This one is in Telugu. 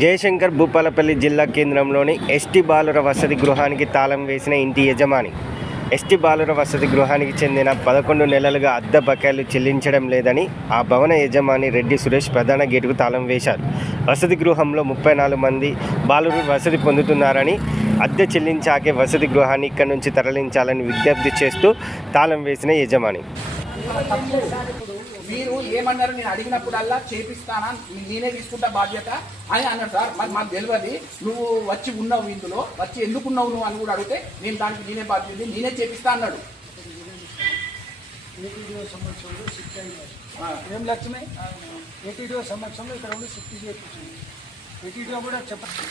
జయశంకర్ భూపాలపల్లి జిల్లా కేంద్రంలోని ఎస్టీ బాలుర వసతి గృహానికి తాళం వేసిన ఇంటి యజమాని. ఎస్టీ బాలుర వసతి గృహానికి చెందిన 11 నెలలుగా అద్దె బకాయిలు చెల్లించడం లేదని ఆ భవన యజమాని రెడ్డి సురేష్ ప్రధాన గేటుకు తాళం వేశారు. వసతి గృహంలో 34 మంది బాలురు వసతి పొందుతున్నారని, అద్దె చెల్లించాకే వసతి గృహాన్ని ఇక్కడి నుంచి తరలించాలని విజ్ఞప్తి చేస్తూ తాళం వేసిన యజమాని. మీరు ఏమన్నారు, నేను అడిగినప్పుడల్లా చేపిస్తానా, నేనే తీసుకుంటా బాధ్యత అని అన్నాడు సార్. మరి మాకు తెలియదు, నువ్వు వచ్చి ఉన్నావు, ఇందులో వచ్చి ఎందుకున్నావు నువ్వు అని కూడా అడిగితే నేను దానికి నేనే బాధ్యత, నేనే చేపిస్తా అన్నాడు. ఏం లక్ష్మి ఏటీడీఓ సమక్షంలో ఇక్కడ ఉండి శక్తి చేయించింది. ఏటీడీఓ కూడా చెప్పండి.